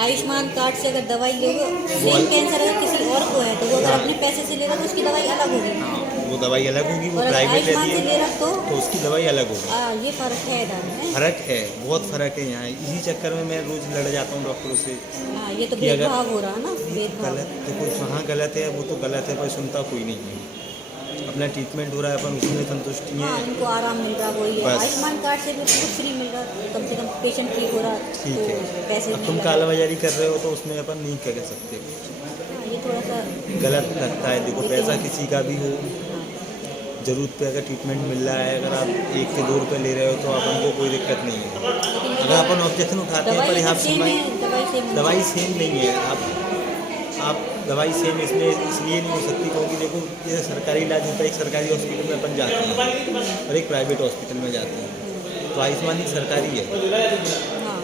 Ayushman card से अगर दवाई लोगे, सेम कैंसर अगर किसी और को है तो वो अगर अपने पैसे से लेगा तो उसकी दवाई अलग होगी। हाँ, वो दवाई अलग होगी, वो और अगर प्राइवेट आयुष्मान रहती से ले है रहा तो उसकी दवाई अलग होगी। ये फर्क है दाम में। फ़र्क है, बहुत फ़र्क है यहाँ। इसी चक्कर में मैं रोज़ लड़ जाता हूँ डॉक्टरों से हाँ, ये तो कि अगर भेदभाव हो रहा है ना, भेदभाव। गलत देखो, जहाँ गलत है वो तो गलत है, पर सुनता कोई नहीं है। अपना ट्रीटमेंट हो रहा है, अपन उसी में संतुष्टि हाँ, हैं। उनको आराम मिल रहा वही है। बस। आयुष्मान कार्ड से भी उसको फ्री मिल रहा, कम से कम पेशेंट ठीक हो रहा ठीक तो है। पैसे अब नहीं तुम लग कालाबाजारी कर रहे हो तो उसमें अपन नहीं कह सकते। हाँ, ये थोड़ा सा गलत लगता है। देखो, लेकिन पैसा किसी का भी हो, हाँ, ज़रूरत पे अगर ट्रीटमेंट मिल रहा है, अगर आप 1 के 2 रुपये ले रहे हो तो अपन को कोई दिक्कत नहीं है। लेकिन अगर अपन ऑब्जेक्शन उठाते हैं, पर दवाई यहाँ तो सेम है, दवाई सेम होनी दवाई चाहिए। सेम नहीं है। आप दवाई सेम इसमें इसलिए नहीं हो सकती क्योंकि देखो, जैसे सरकारी इलाज होता है, एक सरकारी हॉस्पिटल में अपन जाते हैं और एक प्राइवेट हॉस्पिटल में जाते हैं। तो आयुष्मान एक सरकारी है, हाँ,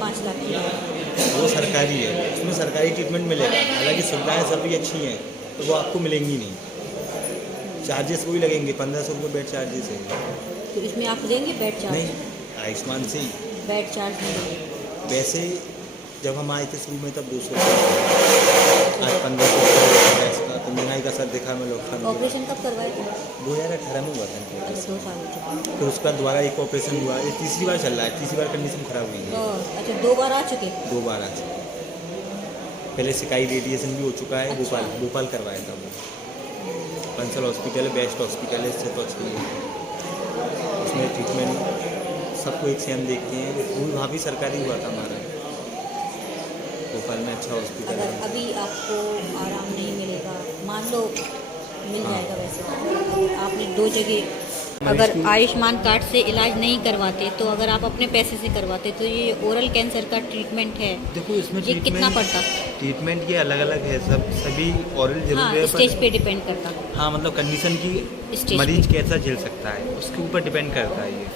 5 लाख की वो सरकारी है, उसमें सरकारी ट्रीटमेंट मिलेगा। हालांकि सुविधाएं सभी अच्छी हैं, तो वो आपको मिलेंगी नहीं। चार्जेस वही लगेंगे, 1500 रुपये बेड चार्जेस है। तो इसमें आप देंगे बेड चार्ज? नहीं, आयुष्मान से ही। बेड चार्ज नहीं देंगे। वैसे जब हम आए थे शुरू में तब 200 आज 1500 इसका तो महंगाई का सर देखा मैं लोग। ऑपरेशन कब करवाए थे? 2018 में हुआ था इनको। अच्छा, 2 साल हो चुके। फिर उसका दोबारा एक ऑपरेशन हुआ, ये तीसरी बार चल रहा है। तीसरी बार कंडीशन खराब हुई है। अच्छा, 2 बार आ चुके। 2 बार आज पहले सिकाई रेडिएशन भी हो चुका है। अच्छा। भोपाल करवाया था वो। बंसल हॉस्पिटल है, बेस्ट हॉस्पिटल है इससे तो अच्छी है। उसमें ट्रीटमेंट सबको एक सेम देखते हैं। वहाँ भी सरकारी हुआ था हमारा। भोपाल में अच्छा हॉस्पिटल अगर है। अभी आपको आराम नहीं मिलेगा, मान लो मिल हाँ। जाएगा वैसे तो आपने 2 जगह अगर आयुष्मान कार्ड से इलाज नहीं करवाते तो अगर आप अपने पैसे से करवाते तो ये ओरल कैंसर का ट्रीटमेंट है, देखो, इसमें ये कितना पड़ता? ट्रीटमेंट ये अलग अलग है, सभी ऑरल जरूर हाँ, है। स्टेज पे डिपेंड करता। हाँ, मतलब कंडीशन की स्टेज मरीज पे। कैसा झेल सकता है उसके ऊपर डिपेंड करता है ये।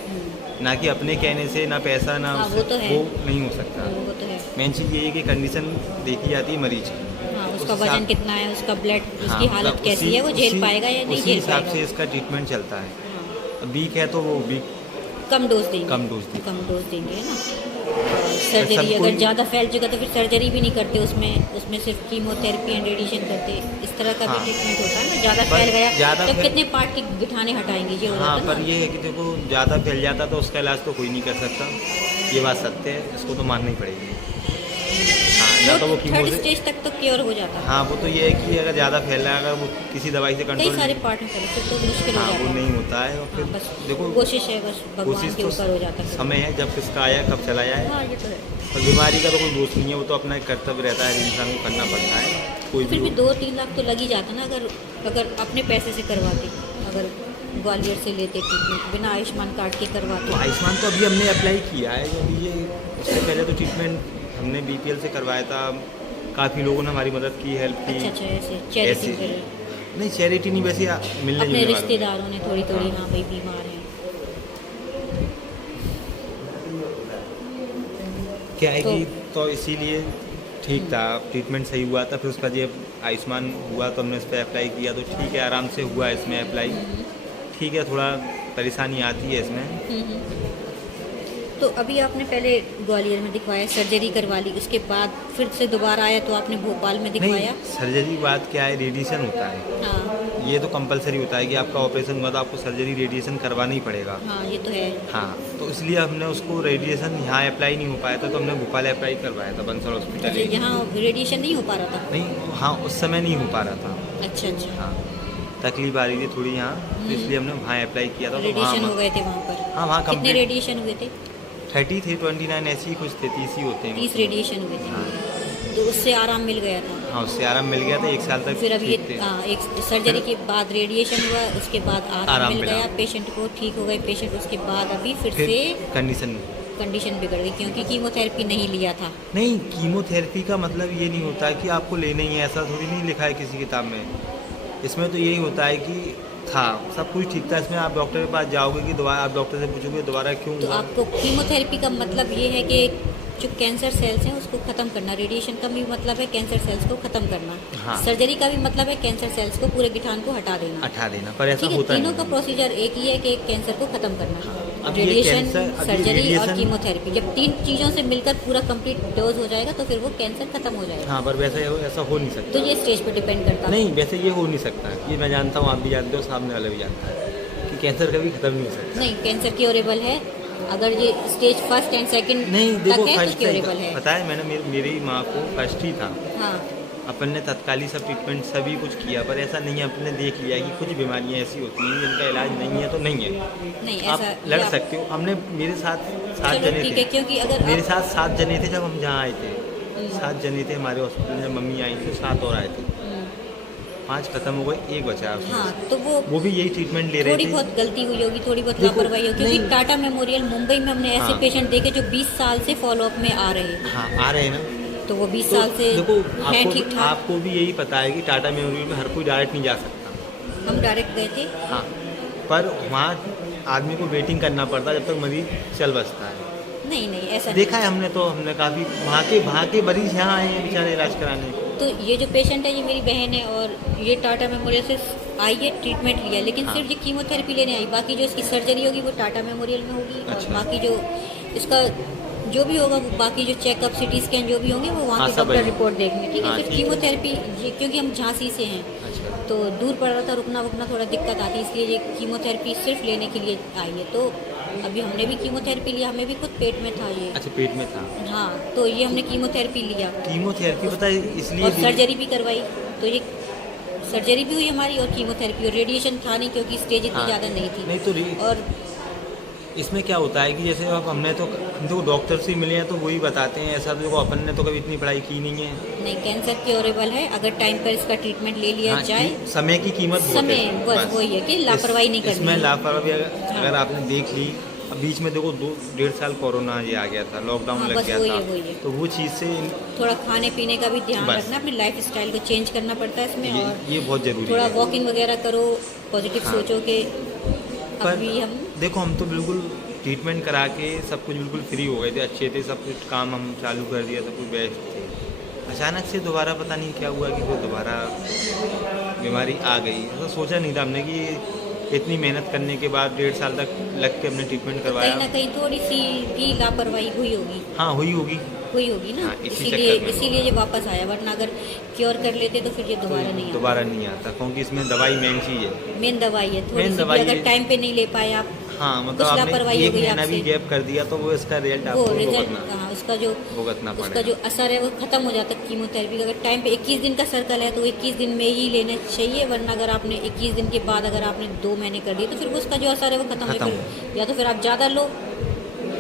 ना कि अपने कहने से, ना पैसा, ना हाँ, उससे, वो तो है। वो नहीं हो सकता। वो तो है। मेन चीज़ ये है कि कंडीशन देखी जाती है मरीज की। हाँ, उस उसका हिसाब- वजन कितना है, उसका ब्लड, हाँ, उसकी हालत मतलब कैसी है, वो झेल पाएगा या नहीं उसी झेल हिसाब से पाएगा। इसका ट्रीटमेंट चलता है। हाँ, वीक है तो वो वीक कम डोज देंगे। कम डोज देंगे। कम डोज देंगे, है ना। सर्जरी सब अगर कोई- ज़्यादा फैल चुका तो फिर सर्जरी भी नहीं करते, उसमें सिर्फ कीमोथेरेपी एंड रेडिएशन करते। इस तरह का भी हाँ। ट्रीटमेंट होता है ना। ज़्यादा पर फैल गया ज़्यादा तब फैल- कितने पार्ट की गिठाने हटाएंगे, ये हो हाँ, जाता पर ना। ये है कि देखो, ज़्यादा फैल जाता तो उसका इलाज तो कोई नहीं कर सकता। ये बात सत्य है, इसको तो मानना ही पड़ेगी। हाँ, ना तो वो कीमो थर्ड से। स्टेज तक तो क्योर हो जाता है। हाँ, वो तो ये है कि अगर ज़्यादा फैल रहा है, अगर वो किसी दवाई से कई कंट्रोल सारे पार्ट में फैले फिर तो मुश्किल हो हाँ, जाता वो है। नहीं होता है। और फिर हाँ, बस देखो, कोशिश है, बस भगवान कोशिश के तो ऊपर हो जाता है। समय है जब किसका आया कब चला जाए। हाँ, ये तो है। और बीमारी का तो कोई दोष नहीं है, वो तो अपना एक कर्तव्य रहता है, इंसान को करना पड़ता है। कोई फिर भी भी 2-3 लाख तो लग ही जाता ना, अगर अपने पैसे से करवाते, अगर ग्वालियर से लेते ट्रीटमेंट बिना आयुष्मान कार्ड के तो करवाते। आयुष्मान तो अभी हमने अप्लाई किया है। अभी ये उससे पहले तो ट्रीटमेंट हमने BPL से करवाया था। काफ़ी लोगों ने हमारी मदद की, हेल्प की। अच्छा, ऐसे चैरिटी ऐसे- फिर नहीं, चैरिटी नहीं, वैसे मिलने अपने जुलने वालों ने। रिश्तेदारों ने थोड़ी हाँ भाई बीमार हैं। क्या है तो- कि तो इसीलिए ठीक था, ट्रीटमेंट सही हुआ था। फिर उसका जब आयुष्मान हुआ तो हमने इस पर अप्लाई किया, तो ठीक है, आराम से हुआ इसमें अप्लाई। ठीक है, थोड़ा परेशानी आती है इसमें। तो अभी आपने पहले ग्वालियर में दिखवाया, सर्जरी करवा ली, उसके बाद फिर से दोबारा आया तो आपने भोपाल में दिखवाया। नहीं, सर्जरी बात क्या है, रेडिएशन होता है। हाँ, ये तो कंपलसरी होता है कि आपका ऑपरेशन हुआ तो आपको सर्जरी रेडिएशन करवाना ही पड़ेगा। हाँ, ये तो है। हाँ, तो इसलिए हमने उसको रेडिएशन यहाँ अप्लाई नहीं हो पाया था, तो हमने भोपाल अप्लाई करवाया था, बंसल हॉस्पिटल। अच्छा, यहाँ रेडिएशन नहीं हो पा रहा था। नहीं, हाँ, उस समय नहीं हो पा रहा था। अच्छा अच्छा, हाँ, तकलीफ आ रही थी थोड़ी यहाँ, तो इसलिए हमने वहाँ अप्लाई किया था। तो रेडिएशन हो वहाँ गए थे वहाँ पर। हाँ, वहाँ कितने कंप्लीट रेडिएशन हुए थे? 30 थे, 29 ऐसे ही कुछ थे, 30 ही होते हैं। 30 रेडिएशन हुए थे। हाँ। तो उससे आराम मिल गया था। हाँ, उससे आराम मिल गया था, 1 साल तक फिर अब ठीक थे। ये एक सर्जरी के बाद रेडिएशन हुआ, उसके बाद आराम मिल मिला। गया, पेशेंट को ठीक हो गए पेशेंट। उसके बाद अभी फिर फिर से कंडीशन बिगड़ गई क्योंकि कीमोथेरेपी नहीं लिया था। नहीं, कीमोथेरेपी का मतलब ये नहीं होता है कि आपको लेना ही है, ऐसा थोड़ी नहीं लिखा है किसी किताब में। इसमें तो यही होता है कि था सब कुछ ठीक था, इसमें आप डॉक्टर के पास जाओगे कि दोबारा आप डॉक्टर से पूछोगे दोबारा क्यों तो हुआ। आपको कीमोथेरेपी का मतलब ये है कि जो कैंसर सेल्स हैं उसको ख़त्म करना। रेडिएशन का भी मतलब है कैंसर सेल्स को ख़त्म करना। हाँ। सर्जरी का भी मतलब है कैंसर सेल्स को पूरे गिठान को हटा देना। हटा देना, पर ऐसा ठीक है, होता तीनों नहीं का प्रोसीजर एक ही है कि कैंसर को ख़त्म करना। अब ये रेडिएशन, कैंसर, अभी सर्जरी और रेडिएशन, कीमोथेरेपी, जब 3 चीज़ों से मिलकर पूरा कंप्लीट डोज हो जाएगा तो फिर वो कैंसर खत्म हो जाएगा। हाँ, पर वैसे ऐसा हो नहीं सकता। तो ये स्टेज पे डिपेंड करता है। नहीं, वैसे ये हो नहीं सकता। ये मैं जानता हूँ, आप भी जानते हो, सामने वाला भी जानता है कि कैंसर कभी खत्म नहीं हो सकता। नहीं, कैंसर क्योरेबल है। अगर ये स्टेज फर्स्ट एंड सेकंड नहीं, देखो तक है तो फर्स्ट क्योरेबल है। पता है, मैंने मेरी माँ को फर्स्ट ही था। हाँ, अपन ने तत्काली सब ट्रीटमेंट सभी कुछ किया, पर ऐसा नहीं है। अपन ने देख लिया कि कुछ बीमारियां ऐसी होती हैं जिनका इलाज नहीं है तो नहीं है। नहीं आप ऐसा लड़ ये आप- सकते हो। हमने मेरे साथ 7 चलो जने ठीक है, थे। क्योंकि अगर मेरे आप साथ 7 जने थे जब हम जहाँ आए थे। 7 जने थे हमारे हॉस्पिटल में। मम्मी आई थी, 7 और आए थे। 5 खत्म हो गए, 1 बचा उसमें हाँ, से। तो वो भी यही ट्रीटमेंट ले रहे थोड़ी थे। बहुत गलती हुई होगी, थोड़ी बहुत देखो, लापरवाही होगी, क्योंकि नहीं। टाटा मेमोरियल मुंबई में हमने ऐसे हाँ। पेशेंट देखे जो 20 साल से फॉलोअप में आ रहे हैं। हाँ, आ रहे हैं ना। तो वो 20 तो साल से देखो, हैं ठीक ठाक। आपको भी यही पता है कि टाटा मेमोरियल में हर कोई डायरेक्ट नहीं जा सकता। हम डायरेक्ट गए थे। हाँ, पर वहाँ आदमी को वेटिंग करना पड़ता है जब तक मरीज चल बसता है। नहीं नहीं, ऐसा देखा है हमने, तो हमने काफ़ी वहाँ के मरीज यहाँ आए हैं बेचारे इलाज कराने। तो ये जो पेशेंट है ये मेरी बहन है और ये टाटा मेमोरियल से आई है, ट्रीटमेंट लिया, लेकिन हाँ। सिर्फ ये कीमोथेरेपी लेने आई। बाकी जो इसकी सर्जरी होगी वो टाटा मेमोरियल में होगी। अच्छा। और बाकी जो इसका जो भी होगा वो बाकी जो चेकअप, सिटी स्कैन जो भी होंगे वो वहाँ हाँ, के सब डॉक्टर वही। रिपोर्ट देखेंगे। ठीक है, हाँ, सिर्फ ठीक है। कीमोथेरेपी क्योंकि हम झांसी से हैं अच्छा। तो दूर पड़ रहा था, रुकना थोड़ा दिक्कत आती है, इसलिए ये कीमोथेरेपी सिर्फ लेने के लिए आई है। तो अभी हमने भी कीमोथेरेपी लिया, हमें भी खुद पेट में था ये। अच्छा, पेट में था। हाँ, तो ये हमने कीमोथेरेपी लिया कीमोथेरेपी पता है इसलिए और भी- सर्जरी भी करवाई। तो ये सर्जरी भी हुई हमारी और कीमोथेरेपी, और रेडिएशन था नहीं क्योंकि स्टेज इतनी हाँ। ज़्यादा नहीं थी। नहीं तो और इसमें क्या होता है कि जैसे अब हमने तो हम तो डॉक्टर से मिले हैं तो वही बताते हैं। ऐसा देखो, अपन ने तो कभी इतनी पढ़ाई की नहीं है। नहीं, कैंसर क्योरेबल है अगर टाइम पर इसका ट्रीटमेंट ले लिया हाँ, जाए। समय की कीमत बहुत समय, है। बस वही है कि लापरवाही नहीं करनी इसमें है। लापरवाही हाँ। अगर आपने देख ली। अब बीच में देखो 2-1.5 साल कोरोना ये आ गया था, लॉकडाउन हाँ, लग बस गया वही था। है, वही है। तो वो चीज़ से थोड़ा खाने पीने का भी ध्यान बस। रखना, अपनी लाइफ स्टाइल को चेंज करना पड़ता है इसमें। और ये बहुत ज़रूरी थोड़ा है। वॉकिंग वगैरह करो, पॉजिटिव हाँ। सोचो कि पर अभी हम देखो, हम तो बिल्कुल ट्रीटमेंट करा के सब कुछ बिल्कुल फ्री हो गए थे, अच्छे थे, सब कुछ काम हम चालू कर दिया, सब कुछ बेस्ट थे। अचानक से दोबारा पता नहीं क्या हुआ कि वो दोबारा बीमारी आ गई। ऐसा सोचा नहीं था हमने कि इतनी मेहनत करने के बाद 1.5 साल तक लग के हमने ट्रीटमेंट कहीं ना करवाया। कहीं थोड़ी सी भी लापरवाही हुई होगी हाँ, हुई होगी। ना। हाँ, इसी इसीलिए चक्कर में। इसीलिए ये वापस आया, वरना अगर क्योर कर लेते तो फिर ये दोबारा नहीं आता। दोबारा नहीं आता, क्योंकि इसमें दवाई मेन चीज़ है। मेन दवाई है, थोड़ी मेन सी भी दवाई अगर है। टाइम पे नहीं ले पाए आप, हाँ, मतलब कुछ आपने लापरवाही हो 1 गई महीना भी आपसे। गैप कर दिया तो वो इसका रिजल्ट वो आपको रिजल्ट, भुगतना हाँ, उसका पड़ेगा। जो असर है वो खत्म हो जाता है कीमोथेरेपी का। अगर टाइम पे 21 दिन का सर्कल है तो 21 दिन में ही लेना चाहिए, वरना अगर आपने 21 दिन के बाद अगर आपने 2 महीने कर दिए तो फिर उसका जो असर है वो खत्म खत्म। है। फिर या तो फिर आप ज़्यादा लो,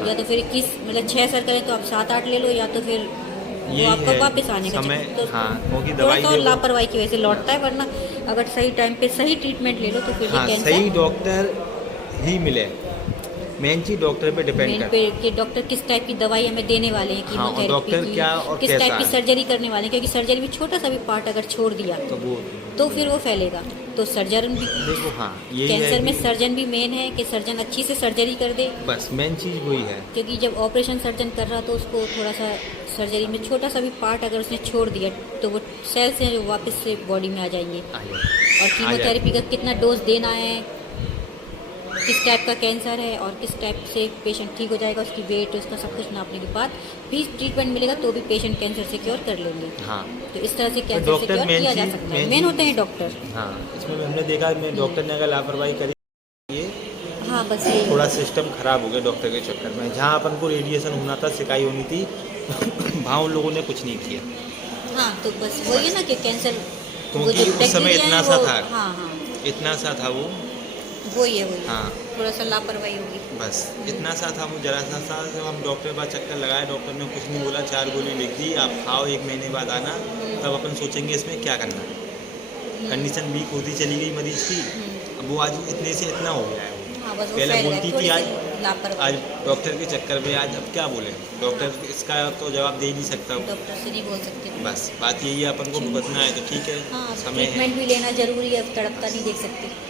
या तो फिर 21 मतलब 6 सर्कल है तो आप 7-8 ले लो, या तो फिर वो यही आपको है वापस आने का समय। चक्कर। तो हाँ, क्योंकि थोड़ा दवाई सा देखो- लापरवाही की वजह से लौटता है, वरना अगर सही टाइम पे सही ट्रीटमेंट ले लो तो फिर हाँ, ये सही कैंसर डॉक्टर ही मिले। मेन चीज डॉक्टर पे डिपेंड मेन करता पे कि डॉक्टर किस टाइप की दवाई हमें देने वाले हैं, हाँ, और कीमोथेरेपी डॉक्टर की, क्या और किस कैसा टाइप की है। सर्जरी करने वाले हैं, क्योंकि सर्जरी भी छोटा सा भी पार्ट अगर छोड़ दिया है। तो वो तो फिर वो फैलेगा। तो सर्जन भी, देखो, हाँ, यही कैंसर है में कि सर्जन भी मेन है कि सर्जन अच्छी से सर्जरी कर दे, बस मेन चीज वही है। क्योंकि जब ऑपरेशन सर्जन कर रहा तो उसको थोड़ा सा सर्जरी में छोटा सा भी पार्ट अगर उसने छोड़ दिया तो वो सेल्स हैं जो वापस से बॉडी में आ जाएंगे। और कीमोथेरेपी का कितना डोज देना है, किस टाइप का कैंसर है और किस टाइप से पेशेंट ठीक हो जाएगा, उसकी वेट, उसका सब कुछ नापने के बाद भी ट्रीटमेंट मिलेगा तो भी पेशेंट कैंसर से क्योर कर लेंगे। हाँ, तो इस तरह से कैंसर से डॉक्टर क्योर मेन किया जा चीज- सकता है। मेन मेन चीज- होते हैं डॉक्टर। हाँ, इसमें हमने देखा डॉक्टर ने अगर लापरवाही करी, ये हाँ, बस ये थोड़ा सिस्टम खराब हो गया डॉक्टर के चक्कर में। जहाँ अपन को रेडिएशन होना था, सिकाई होनी थी, वहाँ उन लोगों ने कुछ नहीं किया। हाँ, तो बस वही है ना कि कैंसर क्योंकि उस समय इतना सा था। हाँ हाँ, इतना सा था वो। वही है। हाँ, थोड़ा सा लापरवाही होगी। बस इतना सा था वो, जरा सा था। जब हम डॉक्टर के पास चक्कर लगाए, डॉक्टर ने कुछ नहीं बोला, 4 गोली लिख दी, आप खाओ, 1 महीने बाद आना, तब अपन सोचेंगे इसमें क्या करना है। कंडीशन वीक होती चली गई मरीज की। अब वो आज इतने से इतना हो गया है। हाँ, बस वो पहले फैल गया, बोलती थोड़ी थी, सी लापरवाही। आज डॉक्टर के चक्कर में आज अब क्या बोले। डॉक्टर इसका तो जवाब दे ही नहीं सकता। डॉक्टर से नहीं बोल सकते। बस बात यही है, अपन को भुगतना है तो ठीक है, हाँ, समय है। ट्रीटमेंट भी लेना जरूरी है, तड़पता नहीं देख सकते।